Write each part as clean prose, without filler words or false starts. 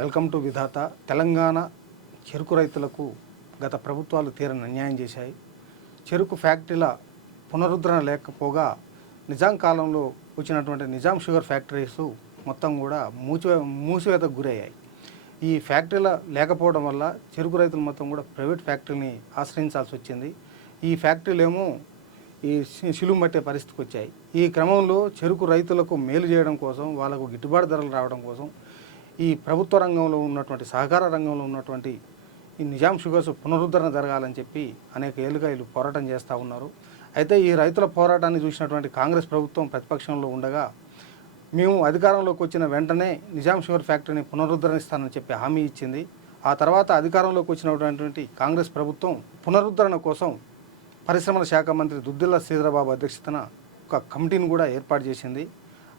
Welcome to విధాత. తెలంగాణ చెరుకు రైతులకు గత ప్రభుత్వాలు తీరని అన్యాయం చేశాయి. చెరుకు ఫ్యాక్టరీల పునరుద్ధరణ లేకపోగా నిజాం కాలంలో వచ్చినటువంటి నిజాం షుగర్ ఫ్యాక్టరీస్ మొత్తం కూడా మూసివేతకు గురయ్యాయి. ఈ ఫ్యాక్టరీల లేకపోవడం వల్ల చెరుకు రైతులు మొత్తం కూడా ప్రైవేట్ ఫ్యాక్టరీని ఆశ్రయించాల్సి వచ్చింది. ఈ ఫ్యాక్టరీలేమో ఈ శిలువు పట్టే పరిస్థితికి వచ్చాయి. ఈ క్రమంలో చెరుకు రైతులకు మేలు చేయడం కోసం, వాళ్ళకు గిట్టుబాటు ధరలు రావడం కోసం ఈ ప్రభుత్వ రంగంలో ఉన్నటువంటి సహకార రంగంలో ఉన్నటువంటి ఈ నిజాం షుగర్స్ పునరుద్ధరణ జరగాలని చెప్పి అనేక ఏళ్ళుగా వీళ్ళు పోరాటం చేస్తూ ఉన్నారు. అయితే ఈ రైతుల పోరాటాన్ని చూసినటువంటి కాంగ్రెస్ ప్రభుత్వం ప్రతిపక్షంలో ఉండగా మేము అధికారంలోకి వచ్చిన వెంటనే నిజాం షుగర్ ఫ్యాక్టరీని పునరుద్ధరణిస్తానని చెప్పి హామీ ఇచ్చింది. ఆ తర్వాత అధికారంలోకి వచ్చినటువంటి కాంగ్రెస్ ప్రభుత్వం పునరుద్ధరణ కోసం పరిశ్రమల శాఖ మంత్రి దుద్దిల్ల శ్రీధరబాబు అధ్యక్షతన ఒక కమిటీని కూడా ఏర్పాటు చేసింది.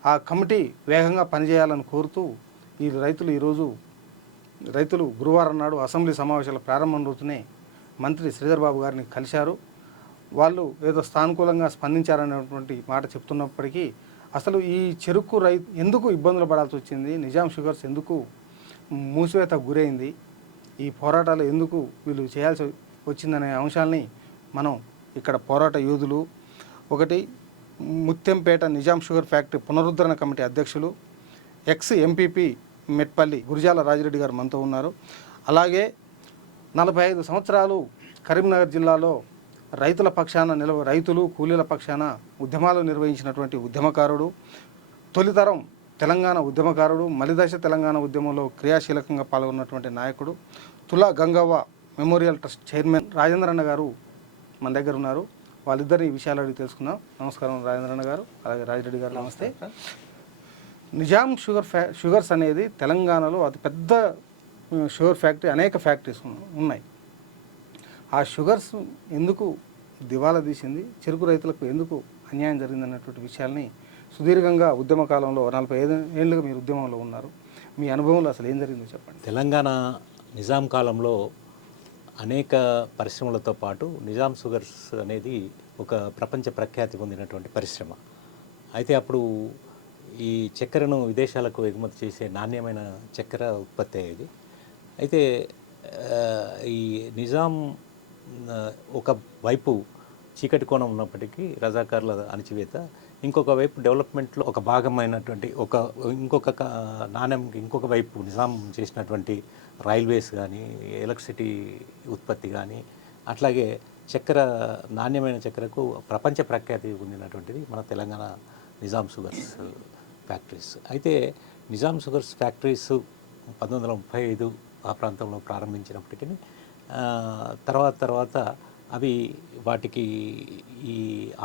ఆ కమిటీ వేగంగా పనిచేయాలని కోరుతూ ఈ రైతులు గురువారం నాడు అసెంబ్లీ సమావేశాల ప్రారంభం రోజునే మంత్రి శ్రీధరబాబు గారిని కలిశారు. వాళ్ళు ఏదో సానుకూలంగా స్పందించారనేటువంటి మాట చెప్తున్నప్పటికీ అసలు ఈ చెరుకు ఎందుకు ఇబ్బందులు పడాల్సి వచ్చింది, నిజాం షుగర్స్ ఎందుకు మూసివేతకు గురైంది, ఈ పోరాటాలు ఎందుకు వీళ్ళు చేయాల్సి వచ్చిందనే అంశాలని మనం ఇక్కడ పోరాట యోధులు, ఒకటి ముత్యంపేట నిజాం షుగర్ ఫ్యాక్టరీ పునరుద్ధరణ కమిటీ అధ్యక్షులు ఎక్స్ ఎంపీపీ మెట్పల్లి గురిజాల రాజిరెడ్డి గారు మనతో ఉన్నారు. అలాగే 45 సంవత్సరాలు కరీంనగర్ జిల్లాలో రైతుల పక్షాన రైతులు కూలీల పక్షాన ఉద్యమాలు నిర్వహించినటువంటి ఉద్యమకారుడు, తొలితరం తెలంగాణ ఉద్యమకారుడు, మలిదశ తెలంగాణ ఉద్యమంలో క్రియాశీలకంగా పాల్గొన్నటువంటి నాయకుడు, తులా గంగవ్వ మెమోరియల్ ట్రస్ట్ చైర్మన్ రాజేంద్రన్న గారు మన దగ్గర ఉన్నారు. వాళ్ళిద్దరు ఈ విషయాలు అడిగి తెలుసుకుందాం. నమస్కారం రాజేంద్రన్న గారు, అలాగే రాజిరెడ్డి గారు. నమస్తే. నిజాం షుగర్స్ అనేది తెలంగాణలో అతిపెద్ద షుగర్ ఫ్యాక్టరీ, అనేక ఫ్యాక్టరీస్ ఉన్నాయి. ఆ షుగర్స్ ఎందుకు దివాలా తీసింది, చెరుకు రైతులకు ఎందుకు అన్యాయం జరిగిందన్నటువంటి విషయాల్ని సుదీర్ఘంగా ఉద్యమ కాలంలో 45 ఏళ్ళుగా మీరు ఉద్యమంలో ఉన్నారు. మీ అనుభవంలో అసలు ఏం జరిగిందో చెప్పండి. తెలంగాణ నిజాం కాలంలో అనేక పరిశ్రమలతో పాటు నిజాం షుగర్స్ అనేది ఒక ప్రపంచ ప్రఖ్యాతి పొందినటువంటి పరిశ్రమ. అయితే అప్పుడు ఈ చక్కెరను విదేశాలకు ఎగుమతి చేసే నాణ్యమైన చక్కెర ఉత్పత్తి అయ్యేది. అయితే ఈ నిజాం ఒక వైపు చీకటి కోణం ఉన్నప్పటికీ రజాకార్ల అణచివేత, ఇంకొక వైపు డెవలప్మెంట్లో ఒక భాగమైనటువంటి ఇంకొక వైపు నిజాం చేసినటువంటి రైల్వేస్ కానీ, ఎలక్ట్రిసిటీ ఉత్పత్తి కానీ, అట్లాగే చక్కెర, నాణ్యమైన చక్కెరకు ప్రపంచ ప్రఖ్యాతి పొందినటువంటిది మన తెలంగాణ నిజాం షుగర్స్ ఫ్యాక్టరీస్. అయితే నిజాం షుగర్స్ ఫ్యాక్టరీస్ 1935 ఆ ప్రాంతంలో ప్రారంభించినప్పటికీ తర్వాత అవి వాటికి ఈ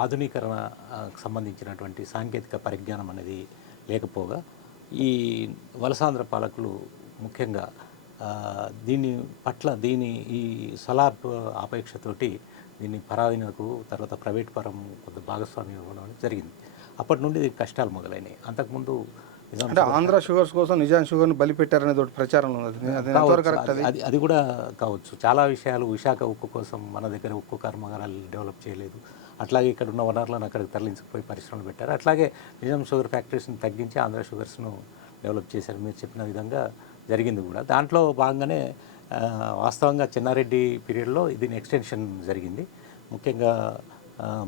ఆధునీకరణ సంబంధించినటువంటి సాంకేతిక పరిజ్ఞానం అనేది లేకపోగా ఈ వలసాంధ్ర పాలకులు ముఖ్యంగా ఈ సలాబ్ ఆపేక్షతోటి దీన్ని పరాధీనకు, తర్వాత ప్రైవేట్ పరం కొంత భాగస్వామ్యం ఇవ్వడం జరిగింది. అప్పటి నుండి కష్టాలు మొదలైనవి. అంతకుముందు అంటే ఆంధ్ర షుగర్స్ కోసం నిజాం షుగర్ని బలిపెట్టారనేది ఒకటి ప్రచారం ఉన్నది. అది కూడా కావచ్చు. చాలా విషయాలు, విశాఖ ఉక్కు కోసం మన దగ్గర ఉక్కు కర్మాగారాలు డెవలప్ చేయలేదు. అట్లాగే ఇక్కడ ఉన్న వనరులను అక్కడికి తరలించుకుపోయి పరిశ్రమలు పెట్టారు. అట్లాగే నిజాం షుగర్ ఫ్యాక్టరీస్ని తగ్గించి ఆంధ్ర షుగర్స్ను డెవలప్ చేశారు. మీరు చెప్పిన విధంగా జరిగింది కూడా. దాంట్లో భాగంగానే వాస్తవంగా చెన్నారెడ్డి పీరియడ్లో దీని ఎక్స్టెన్షన్ జరిగింది. ముఖ్యంగా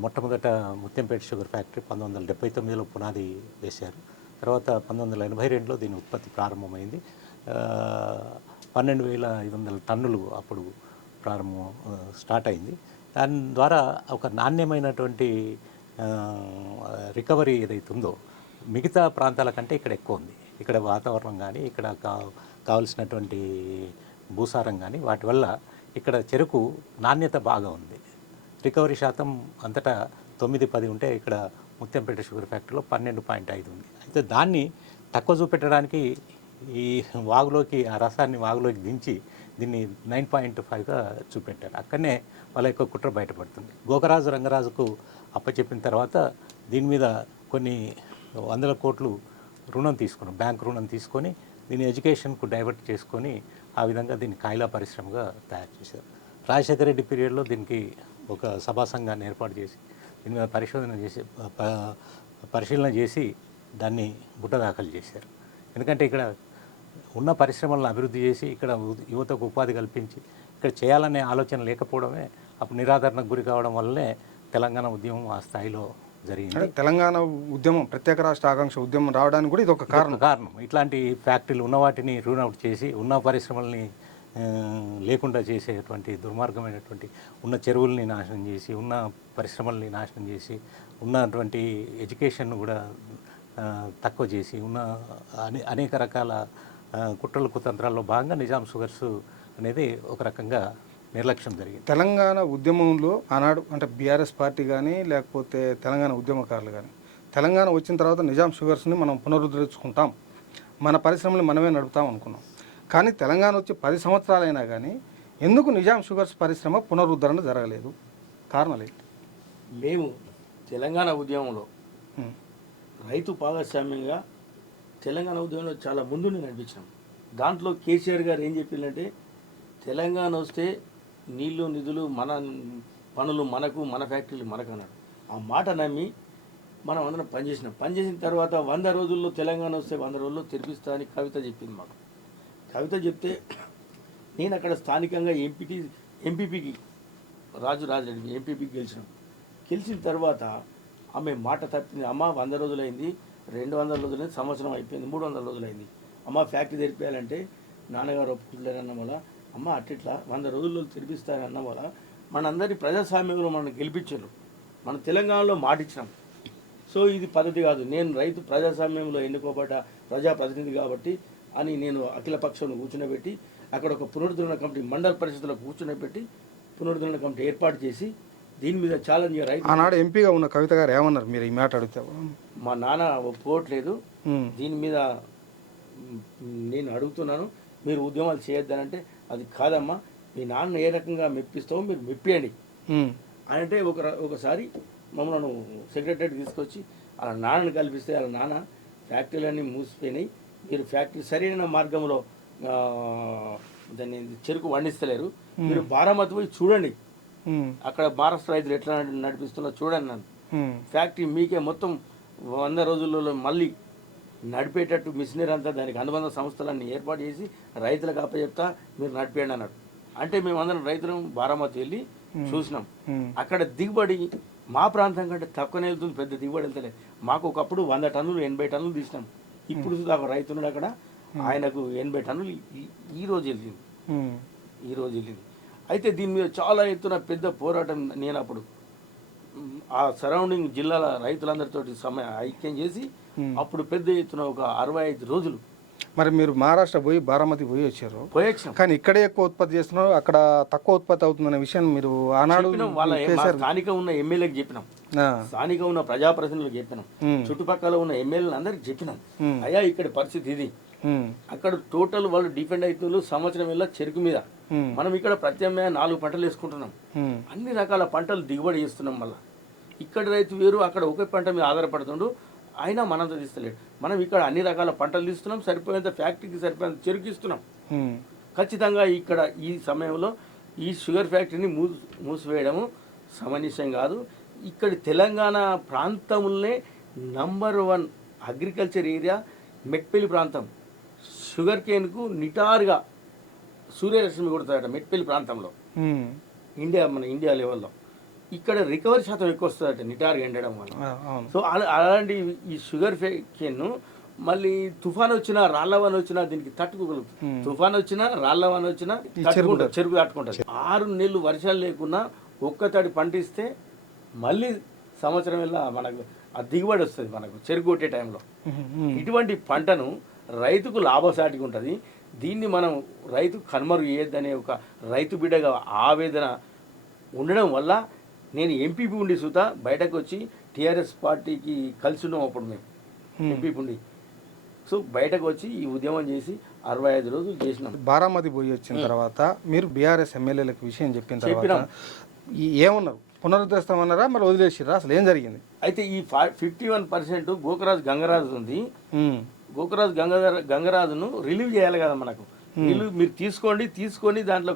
మొట్టమొదట ముత్యంపేట షుగర్ ఫ్యాక్టరీ 1979లో పునాది వేశారు. తర్వాత 1982లో దీని ఉత్పత్తి ప్రారంభమైంది. 12,500 టన్నులు అప్పుడు స్టార్ట్ అయింది. దాని ద్వారా ఒక నాణ్యమైనటువంటి రికవరీ ఏదైతే ఉందో మిగతా ప్రాంతాల కంటే ఇక్కడ ఎక్కువ ఉంది. ఇక్కడ వాతావరణం కానీ, ఇక్కడ కావలసినటువంటి భూసారం కానీ, వాటి వల్ల ఇక్కడ చెరుకు నాణ్యత బాగా ఉంది. రికవరీ శాతం అంతటా 9-10 ఉంటే ఇక్కడ ముత్యంపేట షుగర్ ఫ్యాక్టరీలో 12.5 ఉంది. అయితే దాన్ని తక్కువ చూపెట్టడానికి ఈ వాగులోకి, ఆ రసాన్ని వాగులోకి దించి దీన్ని 9.5గా చూపెట్టారు. అక్కడనే వాళ్ళ యొక్క కుట్ర బయటపడుతుంది. గోకరాజు రంగరాజుకు అప్పచెప్పిన తర్వాత దీని మీద కొన్ని 100 కోట్లు రుణం తీసుకున్నాం, బ్యాంక్ రుణం తీసుకొని దీన్ని ఎడ్యుకేషన్కు డైవర్ట్ చేసుకొని ఆ విధంగా దీన్ని కాయిలా పరిశ్రమగా తయారు చేశారు. రాజశేఖర రెడ్డి పీరియడ్లో దీనికి ఒక సభా సంఘాన్ని ఏర్పాటు చేసి దీని మీద పరిశీలన చేసి దాన్ని బుట్ట దాఖలు చేశారు. ఎందుకంటే ఇక్కడ ఉన్న పరిశ్రమలను అభివృద్ధి చేసి ఇక్కడ యువతకు ఉపాధి కల్పించి ఇక్కడ చేయాలనే ఆలోచన లేకపోవడమే అప్పుడు నిరాదరణకు గురి కావడం వల్లనే తెలంగాణ ఉద్యమం ఆ స్థాయిలో జరిగింది. అంటే తెలంగాణ ఉద్యమం ప్రత్యేక రాష్ట్ర ఆకాంక్ష ఉద్యమం రావడానికి కూడా ఇది ఒక కారణం. ఇట్లాంటి ఫ్యాక్టరీలు ఉన్న వాటిని రూన్ అవుట్ చేసి ఉన్న పరిశ్రమల్ని లేకుండా చేసేటువంటి దుర్మార్గమైనటువంటి ఉన్న చెరువుల్ని నాశనం చేసి ఉన్న పరిశ్రమల్ని నాశనం చేసి ఉన్నటువంటి ఎడ్యుకేషన్ కూడా తక్కువ చేసి ఉన్న అనేక రకాల కుట్రల కుతంత్రాల్లో భాగంగా నిజాం షుగర్స్ అనేది ఒక రకంగా నిర్లక్ష్యం జరిగింది. తెలంగాణ ఉద్యమంలో ఆనాడు అంటే బీఆర్ఎస్ పార్టీ కానీ లేకపోతే తెలంగాణ ఉద్యమకారులు కానీ తెలంగాణ వచ్చిన తర్వాత నిజాం షుగర్స్ని మనం పునరుద్ధరించుకుంటాం, మన పరిశ్రమలు మనమే నడుపుతాం అనుకున్నాం. కానీ తెలంగాణ వచ్చి 10 సంవత్సరాలైనా కానీ ఎందుకు నిజాం షుగర్స్ పరిశ్రమ పునరుద్ధరణ జరగలేదు? కారణాలు ఏంటి? మేము తెలంగాణ ఉద్యమంలో రైతు భాగస్వామ్యంగా తెలంగాణ ఉద్యమంలో చాలా ముందుని నడిపించినాం. దాంట్లో కేసీఆర్ గారు ఏం చెప్పిందంటే తెలంగాణ వస్తే నీళ్లు నిధులు మన పనులు మనకు, మన ఫ్యాక్టరీలు మనకు అన్నాడు. ఆ మాట నమ్మి మనం అందరం పనిచేసిన తర్వాత 100 రోజుల్లో తెలంగాణ వస్తే 100 రోజుల్లో తెరిపిస్తా అని కవిత చెప్పింది మాకు. కవిత చెప్తే నేను అక్కడ స్థానికంగా ఎంపీపీకి రాజరెడ్డి ఎంపీపీకి గెలిచిన తర్వాత ఆమె మాట తప్పింది. అమ్మ 100 రోజులైంది, 200 రోజులైంది, సంవత్సరం అయిపోయింది, 300 రోజులైంది, అమ్మ ఫ్యాక్టరీ తెరిపేయాలంటే నాన్నగారు ఒప్పుకుంటలేరన్న వల్ల అమ్మ అట్లా 100 రోజుల్లో తెరిపిస్తారన్న వల్ల మనందరి ప్రజాస్వామ్యంలో మనం గెలిపించారు, మన తెలంగాణలో మాట ఇచ్చినాం. సో ఇది పద్ధతి కాదు, నేను రైతు ప్రజాస్వామ్యంలో ఎన్నుకోబడ్డ ప్రజాప్రతినిధి కాబట్టి అని నేను అఖిల పక్షంలో కూర్చునబెట్టి అక్కడ ఒక పునరుద్ధరణ కమిటీ మండల పరిషత్లో కూర్చునబెట్టి పునరుద్ధరణ కమిటీ ఏర్పాటు చేసి దీని మీద ఛాలెంజ్ రైతు ఆనాడు ఎంపీగా ఉన్న కవిత గారు ఏమన్నారు మీరు ఈ మాట అడిగితే? మా నాన్న ఒప్పుకోవట్లేదు, దీని మీద నేను అడుగుతున్నాను, మీరు ఉద్యమాలు చేయొద్దనంటే అది కాదమ్మా, మీ నాన్న ఏ రకంగా మెప్పిస్తావో మీరు మెప్పియండి అంటే ఒకసారి మమ్మల్ని సెక్రటరీ తీసుకొచ్చి వాళ్ళ నాన్నని కల్పిస్తే వాళ్ళ నాన్న ఫ్యాక్టరీలన్నీ మూసిపోయినాయి, మీరు ఫ్యాక్టరీ సరైన మార్గంలో దాన్ని చెరుకు వండిస్తలేరు, మీరు బారామతి పోయి చూడండి, అక్కడ మహారాష్ట్ర రైతులు ఎట్లా నడిపిస్తున్నారో చూడండి నన్ను, ఫ్యాక్టరీ మీకే మొత్తం 100 రోజులలో మళ్ళీ నడిపేటట్టు మిషనరీ అంతా దానికి అనుబంధ సంస్థలన్నీ ఏర్పాటు చేసి రైతులకు అప్పచెప్తా, మీరు నడిపేయండి అన్నాడు. అంటే మేమందరం రైతులం బారామతి వెళ్ళి చూసినాం. అక్కడ దిగుబడి మా ప్రాంతం కంటే తక్కువనే వెళ్తుంది, పెద్ద దిగుబడి వెళ్తలేదు. మాకు ఒకప్పుడు 100 టన్నులు 80 టన్నులు తీసినాం. ఇప్పుడు దాకా రైతున్నాడు అక్కడ, ఆయనకు 80 టన్నులు ఈ రోజు వెళ్ళింది. అయితే దీని మీద చాలా ఎత్తున పెద్ద పోరాటం నేను అప్పుడు ఆ సరౌండింగ్ జిల్లాల రైతులందరితో ఐక్యం చేసి అప్పుడు పెద్ద ఎత్తున ఒక 65 రోజులు. మరి మీరు మహారాష్ట్ర పోయి బారామతి పోయొచ్చారు, కానీ ఇక్కడే ఎక్కువ ఉత్పత్తి చేస్తున్నారు, అక్కడ తక్కువ ఉత్పత్తి అవుతుందనే విషయం మీరు ఆనాడు స్థానిక ఉన్న ఎమ్మెల్యేకి చెప్పినాం, స్థానిక ఉన్న ప్రజాప్రతినిధులకు చెప్పినాం, చుట్టుపక్కల ఉన్న ఎమ్మెల్యేలు అందరికి చెప్పినాం, అయ్యా ఇక్కడ పరిస్థితి ఇది. అక్కడ టోటల్ వాళ్ళు డిపెండ్ అవుతున్నారు సంవత్సరం వెళ్ళ చెరుకు మీద, మనం ఇక్కడ ప్రత్యామ్నాయ 4 పంటలు వేసుకుంటున్నాం, అన్ని రకాల పంటలు దిగుబడి చేస్తున్నాం. మళ్ళీ ఇక్కడ రైతు వేరు, అక్కడ ఒకే పంట మీద ఆధారపడుతుండు, అయినా మనంతా తీస్తలేడు. మనం ఇక్కడ అన్ని రకాల పంటలు తీస్తున్నాం, సరిపోయేంత ఫ్యాక్టరీకి సరిపోయేంత చెరుకు ఇస్తున్నాం. ఖచ్చితంగా ఇక్కడ ఈ సమయంలో ఈ షుగర్ ఫ్యాక్టరీని మూసివేయడము సమంజసం కాదు. ఇక్కడ తెలంగాణ ప్రాంతంలోనే నంబర్ 1 అగ్రికల్చర్ ఏరియా మెట్పల్లి ప్రాంతం. షుగర్ కేన్కు నిటారుగా సూర్యరశ్మి కొడతాడట మెట్పల్లి ప్రాంతంలో, మన ఇండియా లెవెల్లో. ఇక్కడ రికవరీ శాతం ఎక్కువ వస్తుందట నిటారుగా ఎండడం వల్ల. సో అలాంటి ఈ షుగర్ కేన్ను మళ్ళీ తుఫాన్ వచ్చినా రాళ్ళవాన్ వచ్చినా దీనికి తట్టుకోగలుగుతుంది. తుఫాన్ వచ్చినా రాళ్ళవాన్ వచ్చినా చెరుకు తట్టుకుంటుంది. 6 నెలలు వర్షాలు లేకున్నా ఒక్కతడి పంటిస్తే మళ్ళీ సంవత్సరం వెళ్ళా మనకు ఆ దిగుబడి వస్తుంది మనకు చెరుకు కొట్టే టైంలో. ఇటువంటి పంటను రైతుకు లాభసాటిగా ఉంటుంది. దీన్ని మనం రైతు కనుమరుగు చేయొద్దనే ఒక రైతు బిడ్డగా ఆవేదన ఉండడం వల్ల నేను ఎంపీపీ ఉండి సుతా బయటకు వచ్చి టీఆర్ఎస్ పార్టీకి కలిసి ఉన్నాం అప్పుడు మేము ఎంపీపీ ఉండి. సో బయటకు వచ్చి ఈ ఉద్యమం చేసి 65 రోజులు చేసినాం. బారామతి పోయి వచ్చిన తర్వాత మీరు బీఆర్ఎస్ ఎమ్మెల్యేలకు విషయం చెప్పిన తర్వాత ఏమన్నారు? పునరుద్ధరిస్తామన్నారా మరి వదిలేసిరా? అసలు ఏం జరిగింది? అయితే ఈ 51% గోకరాజు గంగరాజు ఉంది. గోకరాజు గంగరాజును రిలీవ్ చేయాలి కదా మనకు. రిలీవ్ మీరు తీసుకొని దాంట్లో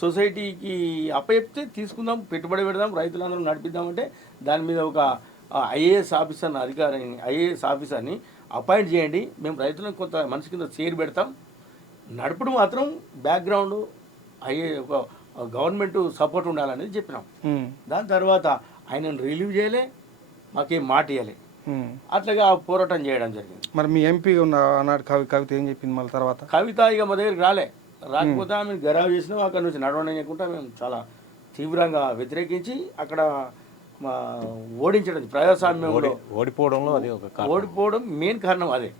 సొసైటీకి అప్పచెప్తే తీసుకుందాం, పెట్టుబడి పెడదాం, రైతులందరం నడిపిద్దామంటే దాని మీద ఒక ఐఏఎస్ ఆఫీసర్ని అపాయింట్ చేయండి, మేము రైతులకు కొంత మనిషి కింద చేరి పెడతాం, నడుపుడు మాత్రం బ్యాక్గ్రౌండ్ ఒక గవర్నమెంట్ సపోర్ట్ ఉండాలనేది చెప్పినాం. దాని తర్వాత ఆయనను రిలీవ్ చేయలే, మాకేం మాట ఇవ్వలే, అట్లాగా పోరాటం చేయడం జరిగింది. మరి మీ ఎంపీ ఉన్న ఆనాడు కవిత ఏం చెప్పింది మళ్ళీ తర్వాత? కవిత ఇక మా దగ్గరికి రాకపోతే ఆమె గరావు చేసినాం. అక్కడ నుంచి నడవడం చేయకుండా మేము చాలా తీవ్రంగా వ్యతిరేకించి అక్కడ ఓడించడం, ప్రజాస్వామ్యంలో ఓడిపోవడంలో అది ఒక ఓడిపోవడం మెయిన్ కారణం అదే.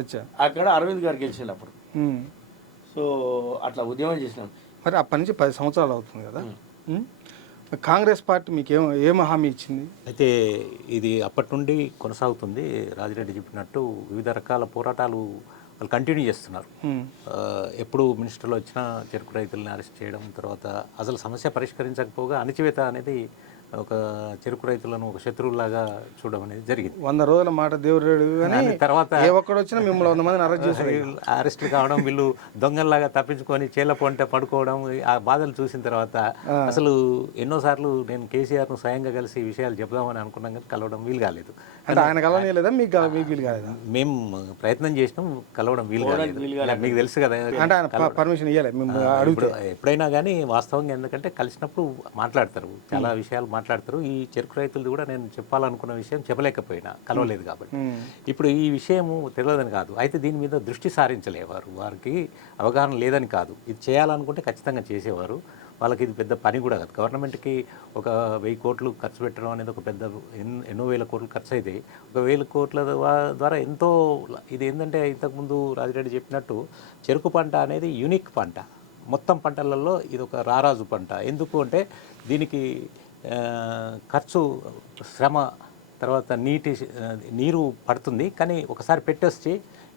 అచ్చా, అక్కడ అరవింద్ గారు గెలిచింది అప్పుడు. సో అట్లా ఉద్యమం చేసినాం. మరి అప్పటి నుంచి 10 సంవత్సరాలు అవుతుంది కదా. కాంగ్రెస్ పార్టీ మీకు ఏం హామీ ఇచ్చింది? అయితే ఇది అప్పటి నుండి కొనసాగుతుంది. రాజిరెడ్డి చెప్పినట్టు వివిధ రకాల పోరాటాలు వాళ్ళు కంటిన్యూ చేస్తున్నారు. ఎప్పుడు మినిస్టర్లో వచ్చినా చెరుకు రైతులను అరెస్ట్ చేయడం, తర్వాత అసలు సమస్య పరిష్కరించకపోగా అణచివేత అనేది ఒక చెరుకు రైతులను ఒక శత్రువులాగా చూడడం అనేది జరిగింది. 100 రోజుల మాట దేవుడు కానీ తర్వాత ఏ ఒక్కడు వచ్చినా మిమ్మల్ని 100 మందిని అరెస్ట్ చేశారు. అరెస్టులు కావడం, వీళ్ళు దొంగల్లాగా తప్పించుకొని చేల పొంట పడుకోవడం, ఆ బాధలు చూసిన తర్వాత అసలు ఎన్నోసార్లు నేను కేసీఆర్ను స్వయంగా కలిసి ఈ విషయాలు చెప్దామని అనుకున్నాం, కానీ కలవడం వీలు కాలేదు. అంటే ఆయన కలవలేదా, మీకు వీలు కాలేదా? మేము ప్రయత్నం చేసినాం, కలవడం వీలు కాలేదు. మీకు తెలుసు కదా, అంటే ఆయన పర్మిషన్ ఇవ్వలేదు మేము అడుగుతూ. ఎప్పుడైనా కానీ వాస్తవంగా ఎందుకంటే కలిసినప్పుడు మాట్లాడతారు, చాలా విషయాలు మాట్లాడతారు. ఈ చెరుకు రైతులది కూడా నేను చెప్పాలనుకున్న విషయం చెప్పలేకపోయినా, కలవలేదు కాబట్టి. ఇప్పుడు ఈ విషయం తెలియదని కాదు, అయితే దీని మీద దృష్టి సారించలేవారు, వారికి అవగాహన లేదని కాదు. ఇది చేయాలనుకుంటే ఖచ్చితంగా చేసేవారు. వాళ్ళకి ఇది పెద్ద పని కూడా కాదు. గవర్నమెంట్కి ఒక 1000 కోట్లు ఖర్చు పెట్టడం అనేది ఒక పెద్ద ఎన్నో వేల కోట్లు ఖర్చు అయితే, ఒక 1000 కోట్ల ద్వారా ఎంతో ఇది ఏంటంటే ఇంతకుముందు రాజిరెడ్డి చెప్పినట్టు చెరుకు పంట అనేది యూనిక్ పంట. మొత్తం పంటలలో ఇది ఒక రారాజు పంట. ఎందుకు అంటే దీనికి ఖర్చు, శ్రమ, తర్వాత నీరు పడుతుంది, కానీ ఒకసారి పెట్టేసి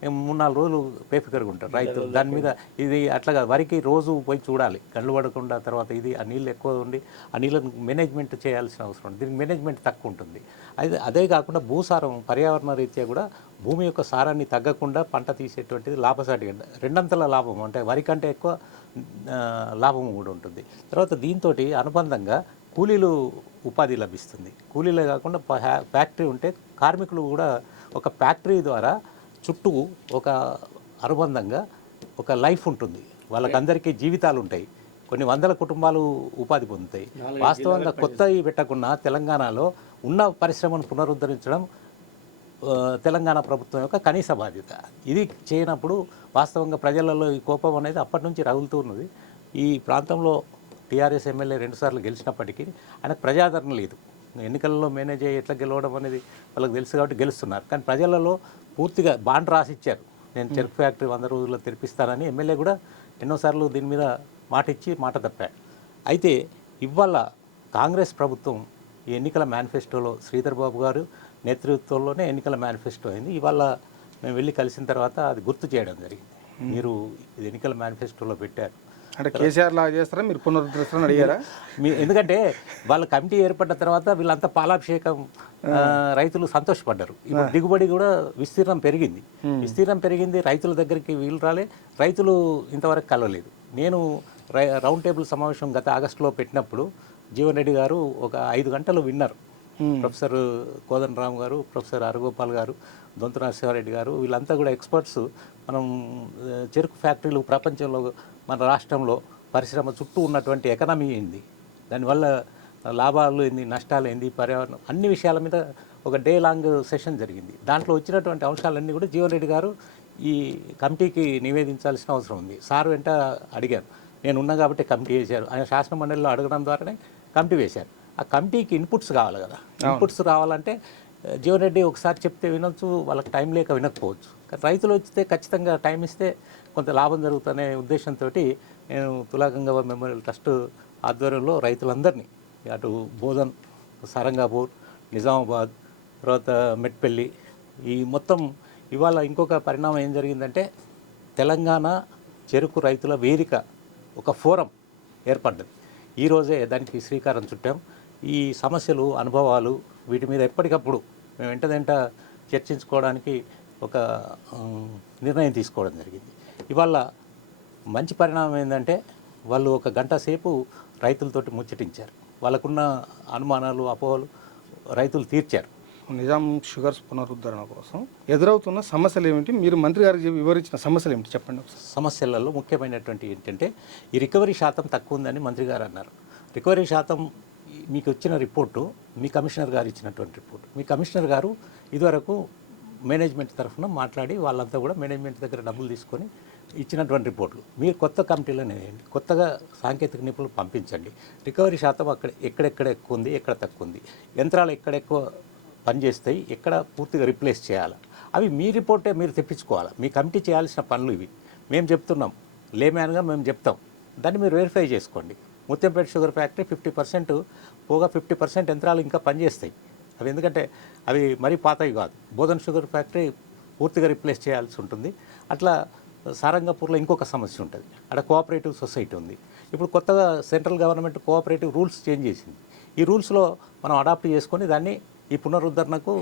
3-4 రోజులు పేపకరుగా ఉంటారు రైతు దాని మీద. ఇది అట్లాగా వరికి రోజు పోయి చూడాలి, కళ్ళు పడకుండా. తర్వాత ఇది ఆ నీళ్ళు ఎక్కువ ఉండి ఆ నీళ్ళను మేనేజ్మెంట్ చేయాల్సిన అవసరం ఉంది, దీనికి మేనేజ్మెంట్ తక్కువ ఉంటుంది. అదే కాకుండా భూసారం, పర్యావరణ రీత్యా కూడా భూమి యొక్క సారాన్ని తగ్గకుండా పంట తీసేటువంటిది లాభసాటి, 2 అంతల లాభం, అంటే వరి కంటే ఎక్కువ లాభం కూడా ఉంటుంది. తర్వాత దీంతో అనుబంధంగా కూలీలు ఉపాధి లభిస్తుంది. కూలీలే కాకుండా ఫ్యాక్టరీ ఉంటే కార్మికులు కూడా ఒక ఫ్యాక్టరీ ద్వారా చుట్టూ ఒక అనుబంధంగా ఒక లైఫ్ ఉంటుంది, వాళ్ళకందరికీ జీవితాలు ఉంటాయి, కొన్ని వందల కుటుంబాలు ఉపాధి పొందుతాయి. వాస్తవంగా కొత్తవి పెట్టకుండా తెలంగాణలో ఉన్న పరిశ్రమను పునరుద్ధరించడం తెలంగాణ ప్రభుత్వం యొక్క కనీస బాధ్యత. ఇది చేయనప్పుడు వాస్తవంగా ప్రజలలో ఈ కోపం అనేది అప్పటి నుంచి రగులుతూ ఉన్నది. ఈ ప్రాంతంలో టీఆర్ఎస్ ఎమ్మెల్యే 2 సార్లు గెలిచినప్పటికీ ఆయనకు ప్రజాదరణ లేదు. ఎన్నికల్లో మేనేజ్ అయ్యి ఎట్లా గెలవడం అనేది వాళ్ళకి తెలుసు కాబట్టి గెలుస్తున్నారు. కానీ ప్రజలలో పూర్తిగా బాండ్ రాసిచ్చారు, నేను చెరుకు ఫ్యాక్టరీ 100 రోజుల్లో తెరిపిస్తానని. ఎమ్మెల్యే కూడా ఎన్నోసార్లు దీని మీద మాట ఇచ్చి మాట తప్పాడు. అయితే ఇవాళ కాంగ్రెస్ ప్రభుత్వం ఈ ఎన్నికల మేనిఫెస్టోలో శ్రీధర్ బాబు గారు నేతృత్వంలోనే ఎన్నికల మేనిఫెస్టో అయింది. ఇవాళ మేము వెళ్ళి కలిసిన తర్వాత అది గుర్తు చేయడం జరిగింది. మీరు ఇది ఎన్నికల మేనిఫెస్టోలో పెట్టారు అంటే కేసీఆర్ లాగా చేస్తారా, మీరు పునరుద్ధరిస్తారని అడిగారా? ఎందుకంటే వాళ్ళ కమిటీ ఏర్పడ్డ తర్వాత వీళ్ళంతా పాలాభిషేకం, రైతులు సంతోషపడ్డారు. ఇప్పుడు దిగుబడి కూడా విస్తీర్ణం పెరిగింది, రైతుల దగ్గరికి వీలు రాలే, రైతులు ఇంతవరకు కలవలేదు. నేను రౌండ్ టేబుల్ సమావేశం గత ఆగస్టులో పెట్టినప్పుడు జీవన్ రెడ్డి గారు ఒక 5 గంటలు విన్నారు. ప్రొఫెసర్ కోదండరామ్ గారు, ప్రొఫెసర్ అరగోపాల్ గారు, దొంతు నరసింహారెడ్డి గారు, వీళ్ళంతా కూడా ఎక్స్పర్ట్స్. మనం చెరుకు ఫ్యాక్టరీలు ప్రపంచంలో, మన రాష్ట్రంలో పరిశ్రమ చుట్టూ ఉన్నటువంటి ఎకనామీ ఏంది, దానివల్ల లాభాలు ఏంది, నష్టాలు ఏంది, పర్యావరణం, అన్ని విషయాల మీద ఒక డే లాంగ్ సెషన్ జరిగింది. దాంట్లో వచ్చినటువంటి అంశాలన్నీ కూడా జీవన్ రెడ్డి గారు ఈ కమిటీకి నివేదించాల్సిన అవసరం ఉంది. సార్ వెంట అడిగారు, నేను ఉన్నా కాబట్టి కమిటీ వేశారు. ఆయన శాసన మండలిలో అడగడం ద్వారానే కమిటీ వేశారు. ఆ కమిటీకి ఇన్పుట్స్ కావాలి కదా, ఇన్పుట్స్ రావాలంటే జీవన్ రెడ్డి ఒకసారి చెప్తే వినొచ్చు, వాళ్ళకి టైం లేక వినకపోవచ్చు. రైతులు వచ్చితే ఖచ్చితంగా టైం ఇస్తే కొంత లాభం జరుగుతుందనే ఉద్దేశంతో నేను తులాగంగవ్వ మెమోరియల్ ట్రస్ట్ ఆధ్వర్యంలో రైతులందరినీ, అటు బోధన్, సారంగాపూర్, నిజామాబాద్, తర్వాత మెట్పల్లి, ఈ మొత్తం ఇవాళ ఇంకొక పరిణామం ఏం జరిగిందంటే తెలంగాణ చెరుకు రైతుల వేదిక ఒక ఫోరం ఏర్పడ్డది. ఈరోజే దానికి శ్రీకారం చుట్టాం. ఈ సమస్యలు, అనుభవాలు, వీటి మీద ఎప్పటికప్పుడు మేము వెంట చర్చించుకోవడానికి ఒక నిర్ణయం తీసుకోవడం జరిగింది. ఇవాళ మంచి పరిణామం ఏంటంటే వాళ్ళు ఒక గంట సేపు రైతులతోటి ముచ్చటించారు. వాళ్ళకున్న అనుమానాలు, అపోహలు రైతులు తీర్చారు. నిజాం షుగర్స్ పునరుద్ధరణ కోసం ఎదురవుతున్న సమస్యలు ఏమిటి, మీరు మంత్రి గారికి వివరించిన సమస్యలు ఏమిటి చెప్పండి ఒకసారి. సమస్యలలో ముఖ్యమైనటువంటి ఏంటంటే ఈ రికవరీ శాతం తక్కువ ఉందని మంత్రి గారు అన్నారు. రికవరీ శాతం మీకు వచ్చిన రిపోర్టు మీ కమిషనర్ గారు ఇచ్చినటువంటి రిపోర్టు. మీ కమిషనర్ గారు ఇదివరకు మేనేజ్మెంట్ తరఫున మాట్లాడి వాళ్ళంతా కూడా మేనేజ్మెంట్ దగ్గర డబ్బులు తీసుకొని ఇచ్చినటువంటి రిపోర్ట్లు మీరు కొత్త కమిటీలోనే వేయండి, కొత్తగా సాంకేతిక నిపుణులు పంపించండి. రికవరీ శాతం అక్కడ ఎక్కడెక్కడ ఎక్కువ ఉంది, ఎక్కడ తక్కువ ఉంది, యంత్రాలు ఎక్కడెక్కువ పనిచేస్తాయి, ఎక్కడ పూర్తిగా రిప్లేస్ చేయాలి, అవి మీ రిపోర్టే మీరు తెప్పించుకోవాలి. మీ కమిటీ చేయాల్సిన పనులు ఇవి. మేము చెప్తున్నాం, లేమ్యాన్గా మేము చెప్తాం, దాన్ని మీరు వెరిఫై చేసుకోండి. ముత్యంపేట షుగర్ ఫ్యాక్టరీ 50% పోగా 50% యంత్రాలు ఇంకా పనిచేస్తాయి. అవి ఎందుకంటే అవి మరీ పాతవి కాదు. బోధన్ షుగర్ ఫ్యాక్టరీ పూర్తిగా రిప్లేస్ చేయాల్సి ఉంటుంది. అట్లా సారంగపూర్లో ఇంకొక సమస్య ఉంటుంది, అక్కడ కోఆపరేటివ్ సొసైటీ ఉంది. ఇప్పుడు కొత్తగా central government cooperative rules change చేసింది. ఈ రూల్స్లో మనం అడాప్ట్ చేసుకొని దాన్ని ఈ పునరుద్ధరణకు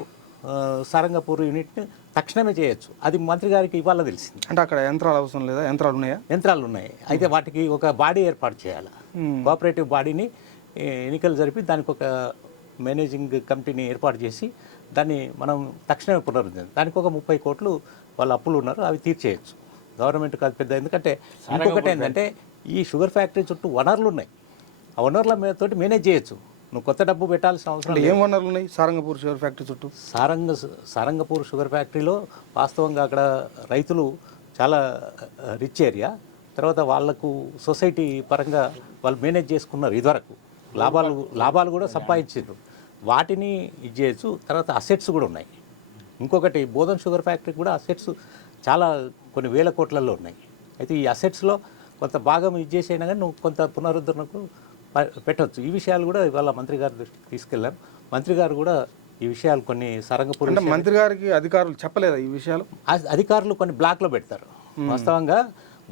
సారంగపూర్ యూనిట్ని తక్షణమే చేయొచ్చు. అది మంత్రి గారికి ఇవాళ తెలిసింది. అంటే అక్కడ యంత్రాలు అవసరం లేదా, యంత్రాలు ఉన్నాయా? యంత్రాలు ఉన్నాయి, అయితే వాటికి ఒక బాడీ ఏర్పాటు చేయాలి. కోఆపరేటివ్ బాడీని ఎన్నికలు జరిపి దానికి ఒక మేనేజింగ్ కమిటీని ఏర్పాటు చేసి దాన్ని మనం తక్షణమే పునరుద్ధరణ, దానికి ఒక 30 కోట్లు వాళ్ళ అప్పులు ఉన్నారు, అవి తీర్చేయచ్చు. గవర్నమెంట్ కాదు పెద్ద, ఎందుకంటే ఇంకొకటి ఏంటంటే ఈ షుగర్ ఫ్యాక్టరీ చుట్టూ వనరులు ఉన్నాయి, ఆ వనరుల తోటి మేనేజ్ చేయొచ్చు. నువ్వు కొత్త డబ్బు పెట్టాల్సిన అవసరం లేదు. ఏం వనరులు ఉన్నాయి సారంగపూర్ షుగర్ ఫ్యాక్టరీ చుట్టూ? సారంగపూర్ షుగర్ ఫ్యాక్టరీలో వాస్తవంగా అక్కడ రైతులు చాలా రిచ్ ఏరియా. తర్వాత వాళ్లకు సొసైటీ పరంగా వాళ్ళు మేనేజ్ చేసుకున్నారు, ఇదివరకు లాభాలు కూడా సంపాదించారు, వాటిని ఇది చేయొచ్చు. తర్వాత అసెట్స్ కూడా ఉన్నాయి. ఇంకొకటి బోధన్ షుగర్ ఫ్యాక్టరీకి కూడా అసెట్స్ చాలా కొన్ని వేల కోట్లలో ఉన్నాయి. అయితే ఈ అసెట్స్లో కొంత భాగం ఇది చేసైనా కానీ నువ్వు కొంత పునరుద్ధరణకు పెట్టవచ్చు. ఈ విషయాలు కూడా ఇవాళ మంత్రి గారి దృష్టికి తీసుకెళ్లారు. మంత్రి గారు కూడా ఈ విషయాలు కొన్ని సారంగపూర్ మంత్రి గారికి అధికారులు చెప్పలేదా ఈ విషయాలు? అధికారులు కొన్ని బ్లాక్లో పెడతారు. వాస్తవంగా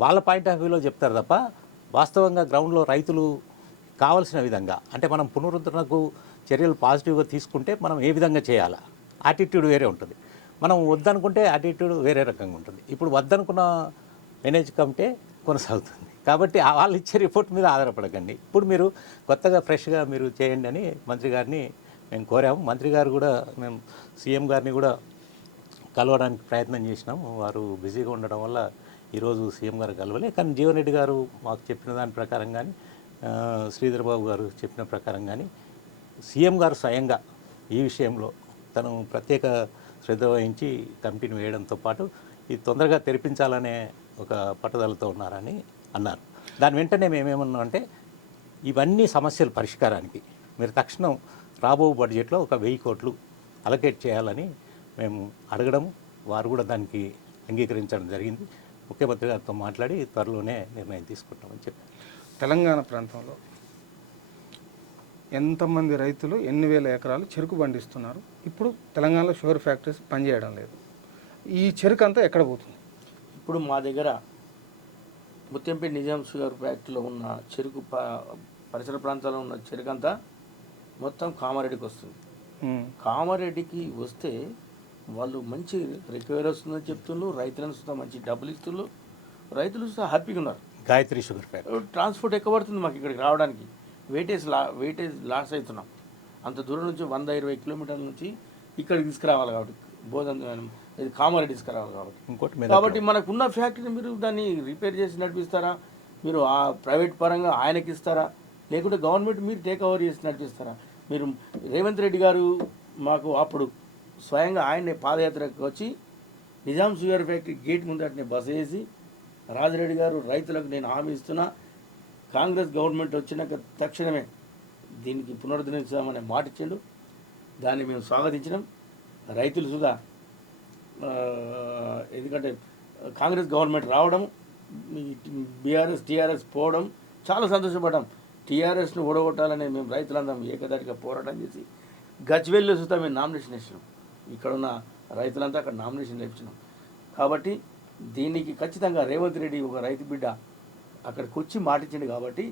వాళ్ళ పాయింట్ ఆఫ్ వ్యూలో చెప్తారు తప్ప వాస్తవంగా గ్రౌండ్లో రైతులు కావాల్సిన విధంగా, అంటే మనం పునరుద్ధరణకు చర్యలు పాజిటివ్గా తీసుకుంటే మనం ఏ విధంగా చేయాలా, యాటిట్యూడ్ వేరే ఉంటుంది. మనం వద్దనుకుంటే యాటిట్యూడ్ వేరే రకంగా ఉంటుంది. ఇప్పుడు వద్దనుకున్న మేనేజ్ కమిటీ కొనసాగుతుంది. కాబట్టి వాళ్ళు ఇచ్చే రిపోర్ట్ మీద ఆధారపడకండి. ఇప్పుడు మీరు కొత్తగా ఫ్రెష్గా మీరు చేయండి అని మంత్రి గారిని మేము కోరాము. మంత్రి గారు కూడా మేము సీఎం గారిని కూడా కలవడానికి ప్రయత్నం చేసినాము. వారు బిజీగా ఉండడం వల్ల ఈరోజు సీఎం గారు కలవలే. కానీ జీవన్ రెడ్డి గారు మాకు చెప్పిన దాని ప్రకారం కానీ శ్రీధర్ బాబు గారు చెప్పిన ప్రకారం కానీ సీఎం గారు స్వయంగా ఈ విషయంలో తను ప్రత్యేక శ్రద్ధ వహించి కమిటీని వేయడంతో పాటు ఇది తొందరగా తెరిపించాలనే ఒక పట్టుదలతో ఉన్నారని అన్నారు. దాని వెంటనే మేమేమన్నాం అంటే ఇవన్నీ సమస్యల పరిష్కారానికి మీరు తక్షణం రాబో బడ్జెట్లో ఒక 1000 కోట్లు అలొకేట్ చేయాలని మేము అడగడం, వారు కూడా దానికి అంగీకరించడం జరిగింది. ముఖ్యమంత్రి గారితో మాట్లాడి త్వరలోనే నిర్ణయం తీసుకుంటామని చెప్పారు. తెలంగాణ ప్రాంతంలో ఎంతమంది రైతులు ఎన్ని వేల ఎకరాలు చెరుకు పండిస్తున్నారు? ఇప్పుడు తెలంగాణలో షుగర్ ఫ్యాక్టరీస్ పనిచేయడం లేదు. ఈ చెరుకు అంతా ఎక్కడ పోతుంది? ఇప్పుడు మా దగ్గర ముత్యంపేట నిజాం షుగర్ ఫ్యాక్టరీలో ఉన్న చెరుకు పరిసర ప్రాంతాల్లో ఉన్న చెరుకు అంతా మొత్తం కామారెడ్డికి వస్తుంది. కామారెడ్డికి వస్తే వాళ్ళు మంచి రికవరీ వస్తుందని చెప్తున్నారు, రైతులను సుతా మంచి డబ్బులు ఇస్తున్నారు, రైతులు సుతా హ్యాపీగా ఉన్నారు. గాయత్రి షుగర్ ఫ్యాక్టరీ ట్రాన్స్పోర్ట్ ఎక్కువ పడుతుంది మాకు ఇక్కడికి రావడానికి, వెయిటేజ్ లాస్ అవుతున్నాం. అంత దూరం నుంచి 120 కిలోమీటర్ల నుంచి ఇక్కడికి తీసుకురావాలి కాబట్టి, ఇది కామారెడ్డి తీసుకురావాలి కాబట్టి. కాబట్టి మనకున్న ఫ్యాక్టరీని మీరు దాన్ని రిపేర్ చేసి నడిపిస్తారా, మీరు ఆ ప్రైవేట్ పరంగా ఆయనకి ఇస్తారా, లేకుంటే గవర్నమెంట్ మీరు టేక్ ఓవర్ చేసి నడిపిస్తారా? మీరు రేవంత్ రెడ్డి గారు మాకు అప్పుడు స్వయంగా ఆయన్నే పాదయాత్రకు వచ్చి నిజాం షుగర్ ఫ్యాక్టరీ గేట్ ముందటనే బస వేసి రాజిరెడ్డి గారు రైతులకు నేను హామీ ఇస్తున్నా, కాంగ్రెస్ గవర్నమెంట్ వచ్చినాక తక్షణమే దీనికి పునరుద్ధరించామనే మాట ఇచ్చిండు. దాన్ని మేము స్వాగతించినాం. రైతులు సుధా ఎందుకంటే కాంగ్రెస్ గవర్నమెంట్ రావడం, టీఆర్ఎస్ పోవడం చాలా సంతోషపడ్డాం. టీఆర్ఎస్ను ఓడగొట్టాలని మేము రైతులందరం ఏకదాటిగా పోరాటం చేసి గజ్వేల్లో సుతా మేము నామినేషన్ ఇచ్చినాం. ఇక్కడ ఉన్న రైతులంతా అక్కడ నామినేషన్ ఇచ్చినాం. కాబట్టి దీనికి ఖచ్చితంగా రేవంత్ రెడ్డి ఒక రైతు బిడ్డ అక్కడికి వచ్చి మాటించిండు. కాబట్టి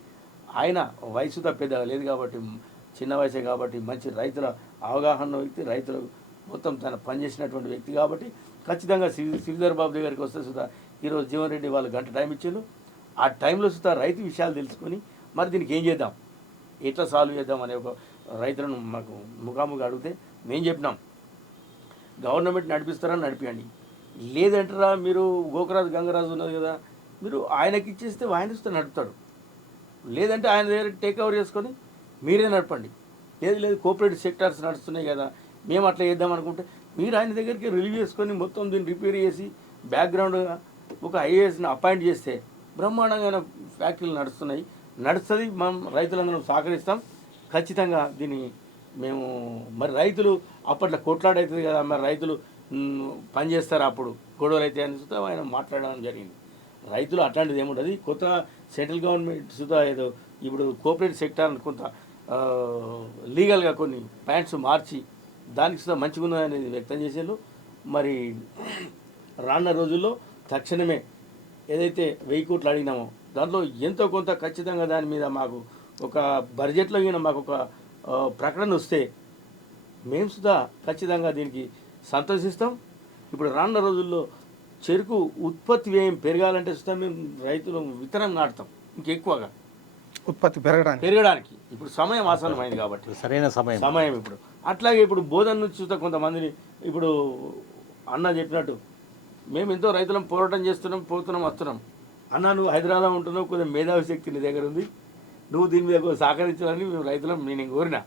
ఆయన వయసుతో పెద్దగా లేదు కాబట్టి, చిన్న వయసే కాబట్టి, మంచి రైతుల అవగాహన వ్యక్తి, రైతులకు మొత్తం తన పనిచేసినటువంటి వ్యక్తి కాబట్టి ఖచ్చితంగా శ్రీధర్ బాబు దగ్గరికి వస్తే సుధా ఈరోజు జీవన్ రెడ్డి వాళ్ళు గంట టైం ఇచ్చారు. ఆ టైంలో సుధా రైతు విషయాలు తెలుసుకొని మరి దీనికి ఏం చేద్దాం, ఎట్లా సాల్వ్ చేద్దాం అనే ఒక రైతులను మాకు ముఖాముఖి అడిగితే మేము చెప్పినాం గవర్నమెంట్ నడిపిస్తారని నడిపియండి, లేదంటారా మీరు గోకరాజు గంగరాజు ఉన్నది కదా మీరు ఆయనకి ఇచ్చేస్తే ఆయన ఇస్తే నడుపుతాడు, లేదంటే ఆయన దగ్గర టేక్ ఓవర్ చేసుకొని మీరే నడపండి, లేదు కోఆపరేటివ్ సెక్టార్స్ నడుస్తున్నాయి కదా మేము అట్లా చేద్దాం అనుకుంటే మీరు ఆయన దగ్గరికి రిలీవ్ చేసుకొని మొత్తం దీన్ని రిపేర్ చేసి బ్యాక్గ్రౌండ్గా ఒక ఐఏఎస్ని అపాయింట్ చేస్తే బ్రహ్మాండంగా ఫ్యాక్టరీలు నడుస్తుంది. మనం రైతులందరం సహకరిస్తాం ఖచ్చితంగా దీన్ని మేము. మరి రైతులు అప్పట్లో కొట్లాడవుతుంది కదా, మరి రైతులు పనిచేస్తారు అప్పుడు గొడవలు అయితే అని సుతా ఆయన మాట్లాడడం జరిగింది. రైతులు అట్లాంటిది ఏముంటుంది, కొత్త సెంట్రల్ గవర్నమెంట్ సుతా ఏదో ఇప్పుడు కోఆపరేటివ్ సెక్టార్ కొంత లీగల్గా కొన్ని పాయింట్స్ మార్చి దానికి సుతా మంచిగా ఉన్నదనేది వ్యక్తం చేసేళ్ళు. మరి రానున్న రోజుల్లో తక్షణమే ఏదైతే 1000 కోట్లు అడిగినామో దాంట్లో ఎంతో కొంత ఖచ్చితంగా దాని మీద మాకు ఒక బడ్జెట్లో మాకు ఒక ప్రకటన వస్తే మేము సుధా ఖచ్చితంగా దీనికి సంతోషిస్తాం. ఇప్పుడు రానున్న రోజుల్లో చెరుకు ఉత్పత్తి వ్యయం పెరగాలంటే సుధా మేము రైతులు విత్తనం నాటుతాం ఇంకెక్కువగా ఉత్పత్తి పెరగడానికి. ఇప్పుడు సమయం ఆసన్నమైంది కాబట్టి సరైన సమయం ఇప్పుడు. అట్లాగే ఇప్పుడు బోధన నుంచి చూస్తే కొంతమందిని ఇప్పుడు అన్న చెప్పినట్టు మేము ఎంతో రైతులం పోరాటం చేస్తున్నాం, పోతున్నాం, వస్తున్నాం. అన్న నువ్వు హైదరాబాద్లో ఉంటున్నావు, కొంచెం మేధావి శక్తి నీ దగ్గర ఉంది, నువ్వు దీని మీద కొంచెం సహకరించాలని మేము రైతులం నేను కోరినా.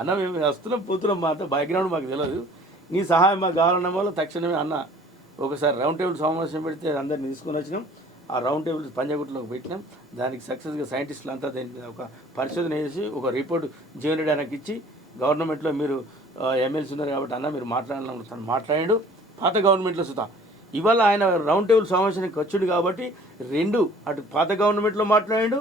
అన్న మేము వస్తున్నాం పోతున్నాం, మా అంతా బ్యాక్గ్రౌండ్ మాకు తెలియదు, నీ సహాయం మాకు కావాలన్న వల్ల తక్షణమే అన్న ఒకసారి రౌండ్ టేబుల్ సమావేశం పెడితే అందరిని తీసుకొని వచ్చినాం. ఆ రౌండ్ టేబుల్ పంజాగుట్టలోకి పెట్టినాం. దానికి సక్సెస్గా సైంటిస్టులు అంతా దాని మీద ఒక పరిశోధన చేసి ఒక రిపోర్ట్ జీవన్ రెడ్డి ఆయనకి ఇచ్చి గవర్నమెంట్లో మీరు ఎమ్మెల్సీ ఉన్నారు కాబట్టి అన్న మీరు మాట్లాడాలని తను మాట్లాడాడు. పాత గవర్నమెంట్లో సుతా ఇవాళ ఆయన రౌండ్ టేబుల్ సమావేశానికి వచ్చాడు కాబట్టి రెండు అటు పాత గవర్నమెంట్లో మాట్లాడాడు,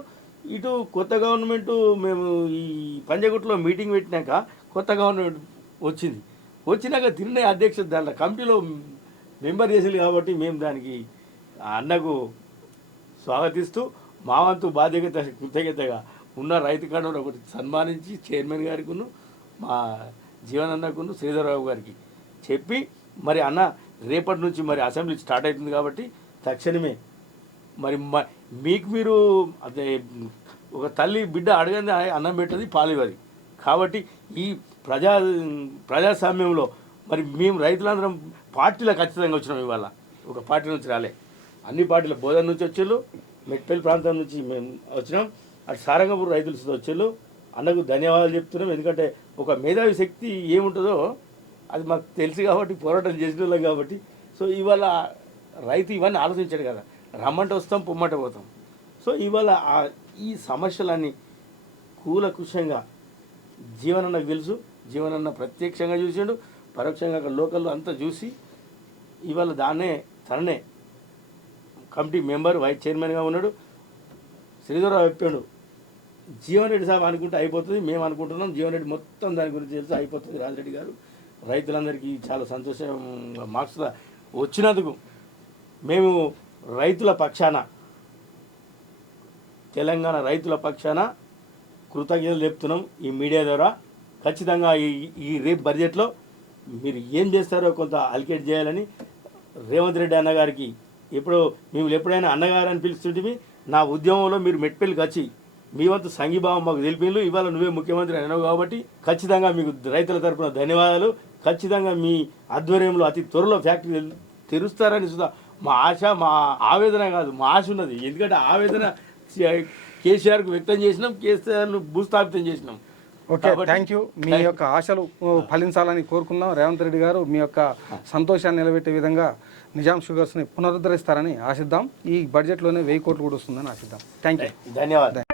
ఇటు కొత్త గవర్నమెంట్ మేము ఈ పంజాగుట్టలో మీటింగ్ పెట్టినాక కొత్త గవర్నమెంట్ వచ్చినాక తిరిగిన అధ్యక్షుడు దాంట్లో కమిటీలో మెంబర్ చేసేది కాబట్టి మేము దానికి అన్నకు స్వాగతిస్తూ మా వంతు బాధ్యత కృతజ్ఞతగా ఉన్న రైతు కాండం ఒకటి సన్మానించి చైర్మన్ గారికి మా జీవనన్నకును శ్రీధరరావు గారికి చెప్పి మరి అన్న రేపటి నుంచి మరి అసెంబ్లీ స్టార్ట్ అవుతుంది కాబట్టి తక్షణమే మరి మీకు మీరు అదే ఒక తల్లి బిడ్డ అడగంది అన్నం పెట్టది పాలివది కాబట్టి ఈ ప్రజాస్వామ్యంలో మరి మేము రైతులందరం పార్టీలో ఖచ్చితంగా వచ్చినాం. ఇవాళ ఒక పార్టీ నుంచి రాలే, అన్ని పార్టీల బోధన నుంచి వచ్చేళ్ళు, మెట్పల్లి ప్రాంతం నుంచి మేము వచ్చినాం, అటు సారంగపూర్ రైతులు వచ్చేళ్ళు. అన్నకు ధన్యవాదాలు చెప్తున్నాం. ఎందుకంటే ఒక మేధావి శక్తి ఏముంటుందో అది మాకు తెలుసు కాబట్టి పోరాటం చేసిన వాళ్ళం కాబట్టి. సో ఇవాళ రైతు ఇవన్నీ ఆలోచించాడు కదా, రమ్మంటే వస్తాం పొమ్మంటే పోతాం. సో ఇవాళ ఈ సమస్యలన్నీ కూలకుశంగా జీవనన్నకు తెలుసు, జీవనన్న ప్రత్యక్షంగా చూసాడు, పరోక్షంగా అక్కడ లోకల్లో అంతా చూసి ఇవాళ తననే కమిటీ మెంబర్ వైస్ చైర్మన్గా ఉన్నాడు. శ్రీధరరావు చెప్పాడు జీవన్ రెడ్డి సాబ్ అనుకుంటే అయిపోతుంది, మేము అనుకుంటున్నాం జీవన్ రెడ్డి మొత్తం దాని గురించి తెలుసు, అయిపోతుంది రాజిరెడ్డి గారు. రైతులందరికీ చాలా సంతోషం మార్క్స్ వచ్చినందుకు మేము రైతుల పక్షాన, తెలంగాణ రైతుల పక్షాన కృతజ్ఞతలు చెప్తున్నాం ఈ మీడియా ద్వారా. ఖచ్చితంగా ఈ రేపు బడ్జెట్లో మీరు ఏం చేస్తారో కొంత అలికేట్ చేయాలని రేవంత్ రెడ్డి అన్నగారికి మేము ఎప్పుడైనా అన్నగారు అని పిలుస్తుంటే నా ఉద్యమంలో మీరు మెట్పల్లికి వచ్చి మీ వంతు సంఘీభావం మాకు తెలిపిన్లు. ఇవాళ నువ్వే ముఖ్యమంత్రి అయినావు కాబట్టి ఖచ్చితంగా మీకు రైతుల తరఫున ధన్యవాదాలు. ఖచ్చితంగా మీ ఆధ్వర్యంలో అతి త్వరలో ఫ్యాక్టరీ తెరుస్తారని సుధా మా ఆశ, మా ఆవేదన కాదు, మా ఆశ ఉన్నది. ఎందుకంటే ఆవేదన కేసీఆర్కు వ్యక్తం చేసినాం, కేసీఆర్ను భూస్థాపితం చేసినాం. Okay, thank you. మీ యొక్క ఆశలు ఫలించాలని కోరుకుందాం. రేవంత్ రెడ్డి గారు మీ యొక్క సంతోషాన్ని నిలబెట్టే విధంగా నిజాం షుగర్స్ని పునరుద్ధరిస్తారని ఆశిద్దాం. ఈ బడ్జెట్లోనే 1000 కోట్లు కూడా వస్తుందని ఆశిద్దాం. థ్యాంక్ యూ, ధన్యవాదాలు.